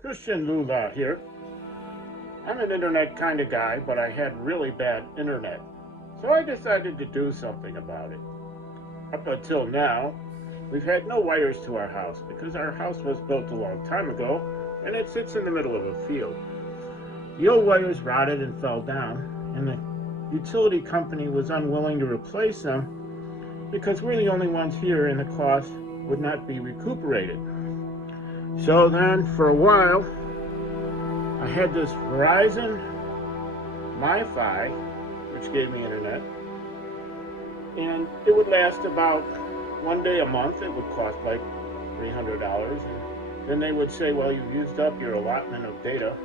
Christian Lula here. I'm an internet kind of guy, but I had really bad internet. So I decided to do something about it. Up until now, we've had no wires to our house because our house was built a long time ago and it sits in the middle of a field. The old wires rotted and fell down, and the utility company was unwilling to replace them because we're the only ones here and the cost would not be recuperated. So then, for a while, I had this Verizon MiFi, which gave me internet, and it would last about one day a month. It would cost like $300, and then they would say, well, you've used up your allotment of data,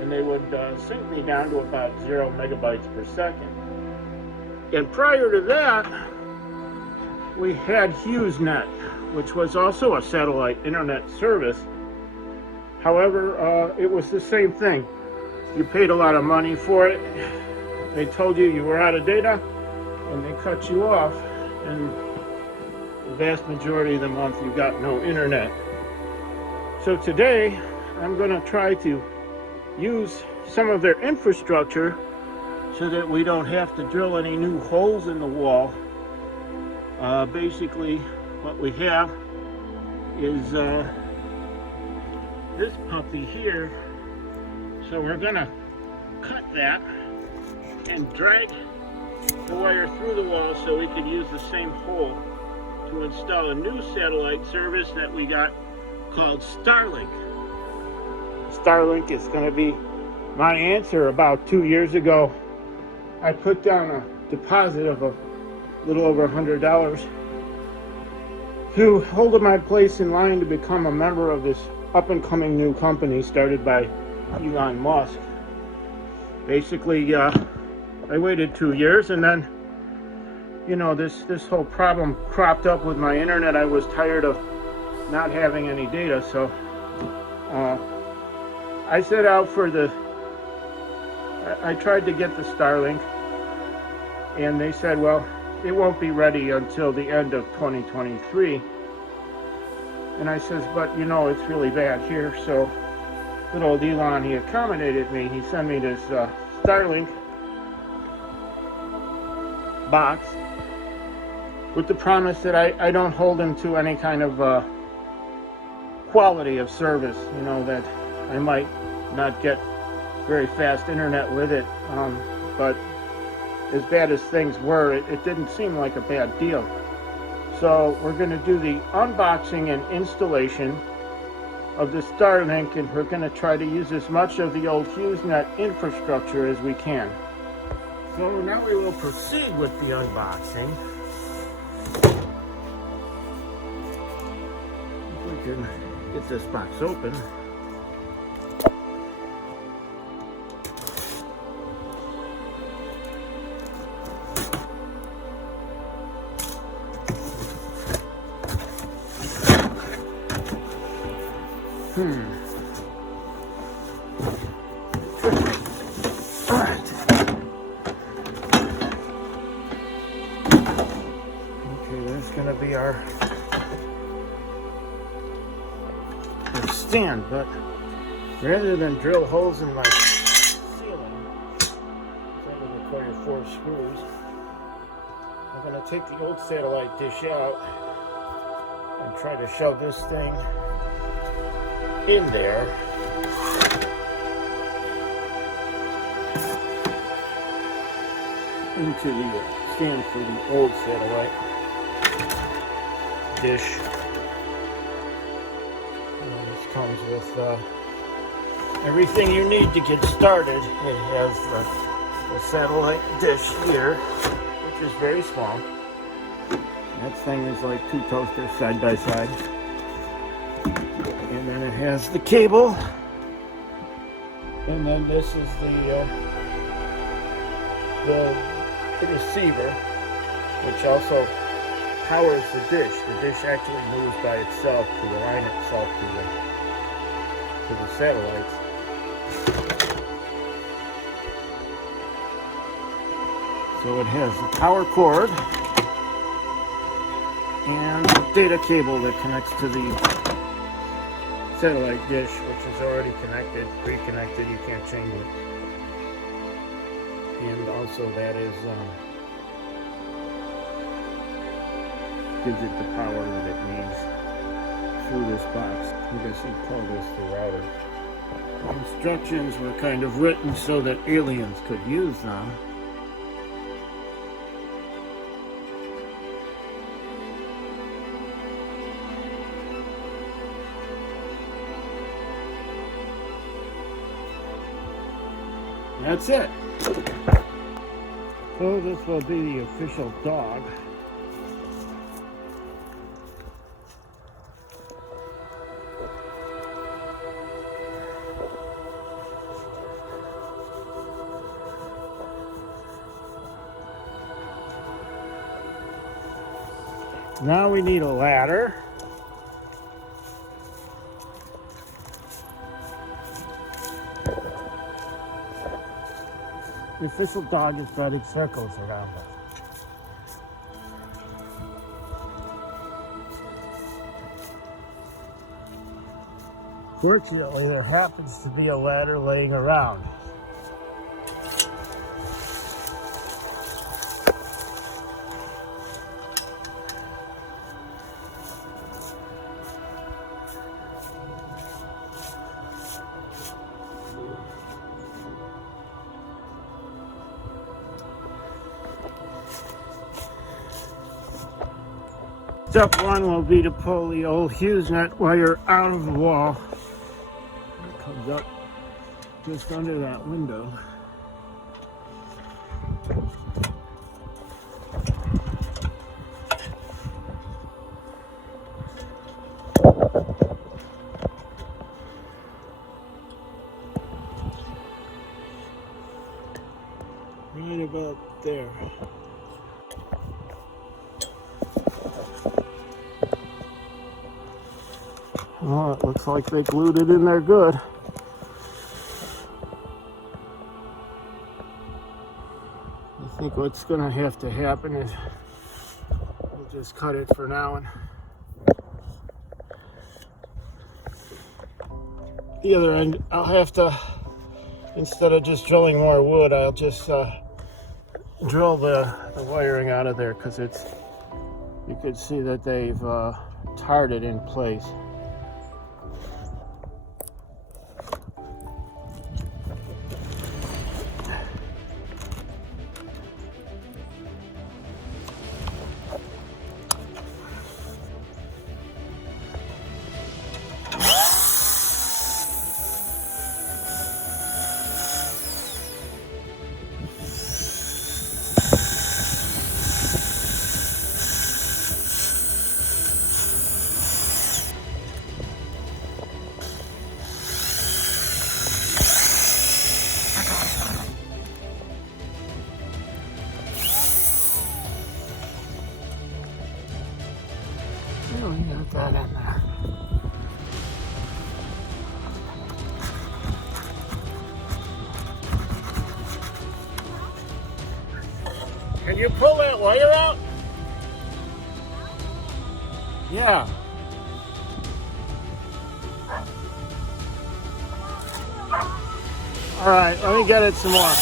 and they would sync me down to about 0 megabytes per second. And prior to that, we had HughesNet, which was also a satellite internet service. However, it was the same thing. You paid a lot of money for it. They told you you were out of data, and they cut you off. And the vast majority of the month, you got no internet. So today, I'm going to try to use some of their infrastructure so that we don't have to drill any new holes in the wall. Basically, what we have is this puppy here. So we're gonna cut that and drag the wire through the wall so we can use the same hole to install a new satellite service that we got called Starlink. Starlink is going to be my answer. About 2 years ago, I put down a deposit of a little over $100 to hold my place in line to become a member of this up-and-coming new company started by Elon Musk. Basically, I waited 2 years, and then, you know, this whole problem cropped up with my internet. I was tired of not having any data, so I set out for I tried to get the Starlink, and they said, well, it won't be ready until the end of 2023. And I says, but you know, it's really bad here. So good old Elon, he accommodated me. He sent me this Starlink box with the promise that I don't hold him to any kind of quality of service, you know, that I might not get very fast internet with it, but as bad as things were, it didn't seem like a bad deal. So we're going to do the unboxing and installation of the Starlink, and we're going to try to use as much of the old HughesNet infrastructure as we can. So now we will proceed with the unboxing. If we can get this box open. Alright. Okay, there's gonna be our stand, but rather than drill holes in my ceiling, that would require 4 screws, I'm gonna take the old satellite dish out and try to shove this thing in there. Into the stand for the old satellite dish. And this comes with everything you need to get started. It has the satellite dish here, which is very small. That thing is like 2 toasters side by side. And then it has the cable, and then this is the receiver, which also powers the dish. The dish actually moves by itself to align itself to the satellites. So it has the power cord and the data cable that connects to the satellite dish, which is already connected, reconnected. You can't change it. And also that is gives it the power that it needs through this box. I guess you'd call this the router. The instructions were kind of written so that aliens could use them. That's it. So this will be the official dog. Now we need a ladder. The official dog is running circles around us. Fortunately, there happens to be a ladder laying around. Step one will be to pull the old HughesNet wire out of the wall. It comes up just under that window. Right about there. Oh, it looks like they glued it in there good. I think what's going to have to happen is we'll just cut it for now. And the other end, I'll have to, instead of just drilling more wood, I'll just drill the wiring out of there, because it's, you could see that they've tarred it in place. Oh, you got that in there. Can you pull that wire out? Yeah. All right, let me get it some more.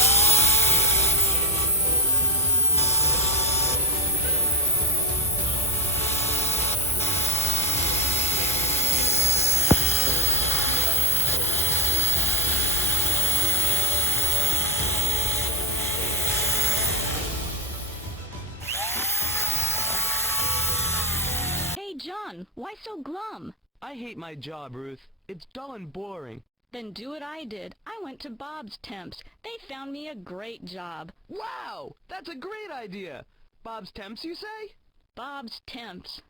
Hey, John, why so glum? I hate my job, Ruth. It's dull and boring. Then do what I did. I went to Bob's Temps. They found me a great job. Wow! That's a great idea! Bob's Temps, you say? Bob's Temps.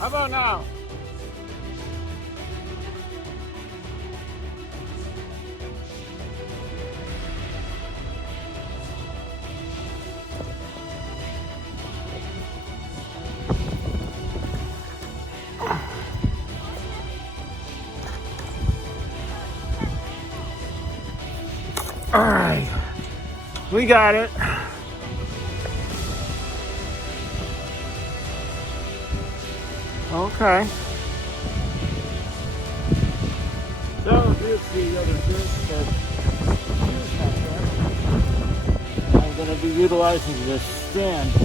How about now? Alright, we got it. Okay. So here's the other disc that I'm going to be utilizing this stand. So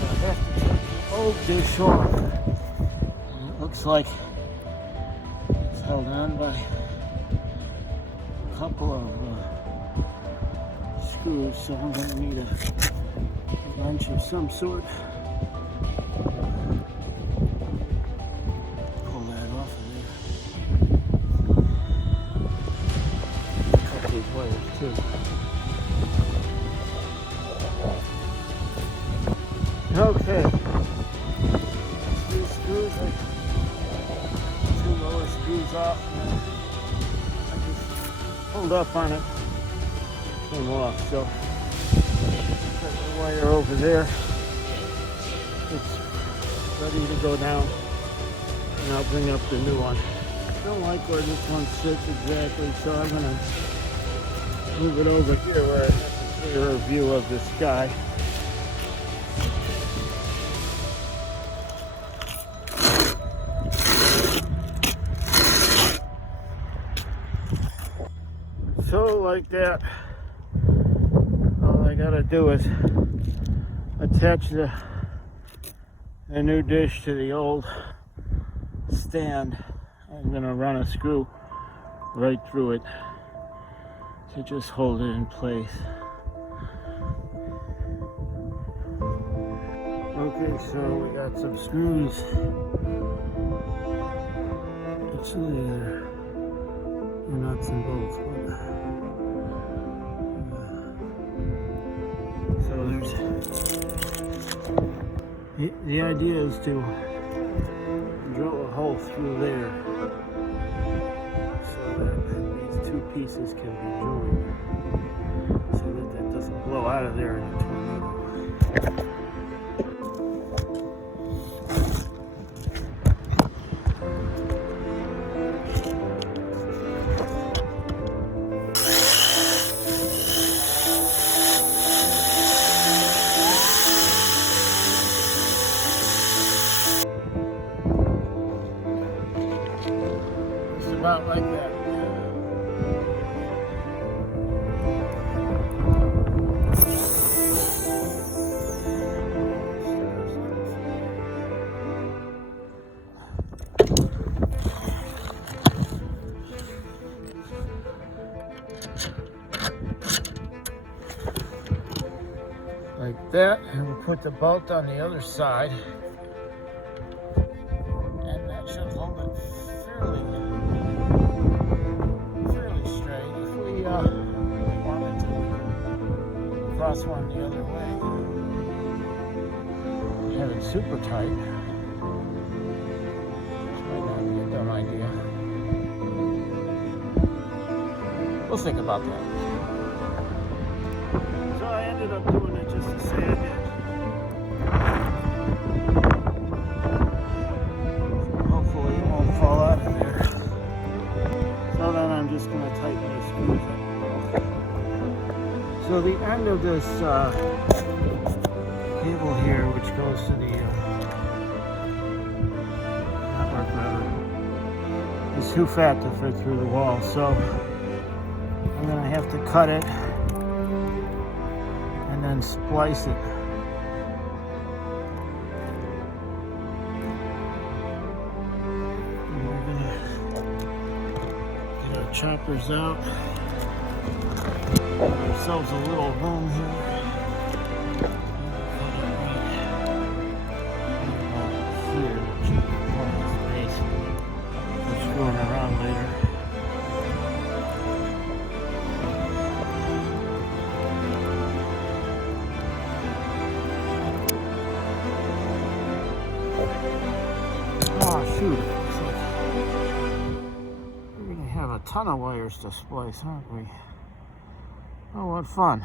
I have to take the old dish off. And it looks like it's held on by a couple of screws, so I'm going to need a wrench of some sort. Pull that off of there. Cut these wires too. Okay. These screws are two lower screws off. I just pulled up on it. Came off, so put the wire over there. It's ready to go down, and I'll bring up the new one. Don't like where this one sits exactly, so I'm gonna move it over here where I have a clearer view of the sky. So like that, all I gotta do is attach the new dish to the old stand. I'm gonna run a screw right through it to just hold it in place. Okay, so we got some screws. Actually, they're nuts and bolts. So there's the idea is to drill a hole through there so that these two pieces can be joined so that that doesn't blow out of there in a tornado. About like that. Like that, and we'll put the bolt on the other side, and that should hold it fairly straight. If we wanted to cross one the other way, have it super tight, which might not be a dumb idea. We'll think about that. So I ended up doing it just to say I did. Hopefully it won't fall out of there. So then I'm just going to tighten these screws up. So the end of this cable here, which goes to the network router, is too fat to fit through the wall. So I'm going to have to cut it and then splice it. And we're going to get our choppers out. Give ourselves a little room here. Here, which is plenty of space for screwing around later. Oh shoot, looks like we're gonna have a ton of wires to splice, aren't we? Oh, what fun.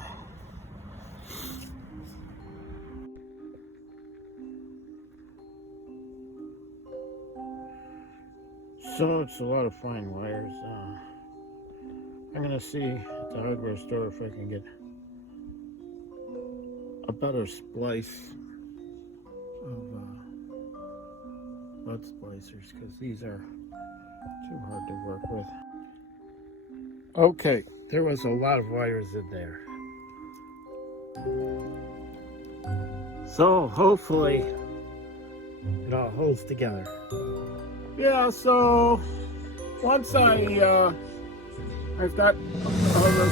So it's a lot of fine wires. I'm gonna see at the hardware store if I can get a better splice of butt splicers, because these are too hard to work with. Okay, there was a lot of wires in there. So hopefully it all holds together. Yeah, so once I've got all the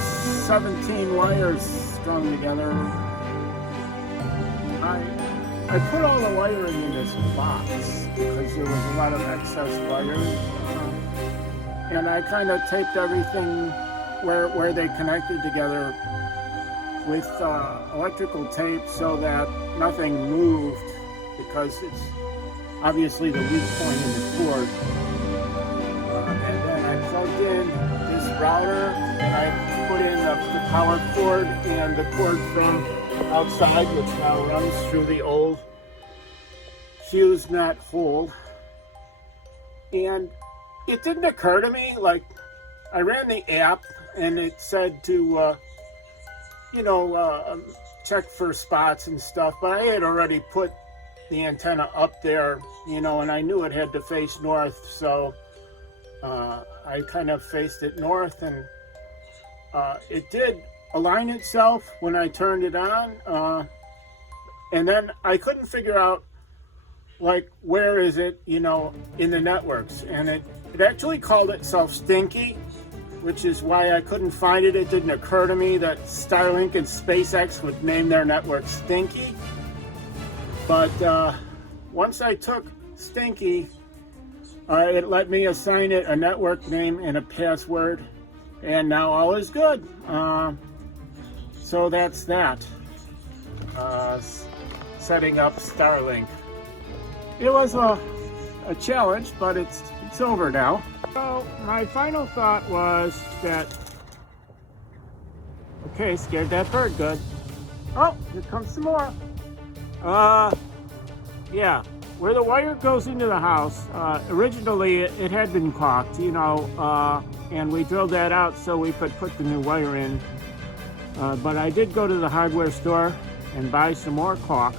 17 wires strung together, I put all the wiring in this box because there was a lot of excess wires, and I kind of taped everything where they connected together with electrical tape so that nothing moved, because it's obviously the weak point in the cord. And then I plugged in this router, and I put in the power cord and the cord from outside, which now runs through the old fuse nut hole. And it didn't occur to me, like, I ran the app and it said to check for spots and stuff, but I had already put the antenna up there, and I knew it had to face north, so I kind of faced it north, and it did align itself when I turned it on, and then I couldn't figure out, like, where is it, in the networks, and it actually called itself Stinky, which is why I couldn't find it. It didn't occur to me that Starlink and SpaceX would name their network Stinky. But once I took Stinky, it let me assign it a network name and a password, and now all is good. So that's that. Setting up Starlink. It was a challenge, but it's over now. So my final thought was that, okay, scared that bird good. Oh, here comes some more. Yeah, where the wire goes into the house, originally it had been caulked, and we drilled that out so we could put the new wire in. But I did go to the hardware store and buy some more caulk.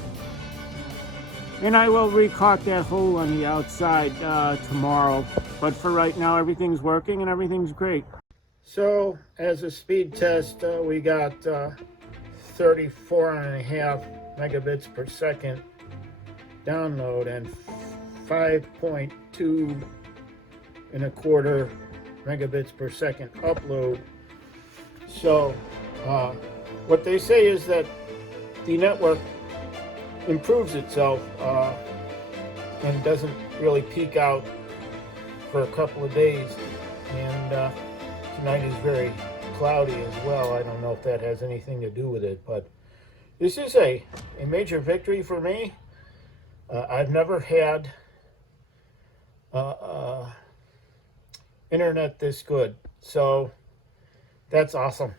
And I will re-caulk that hole on the outside tomorrow. But for right now, everything's working and everything's great. So, as a speed test, we got 34.5 megabits per second download and 5.2 and a quarter megabits per second upload. So, what they say is that the network improves itself and doesn't really peak out for a couple of days, and tonight is very cloudy as well. I don't know if that has anything to do with it, but this is a major victory for me. I've never had internet this good, so that's awesome.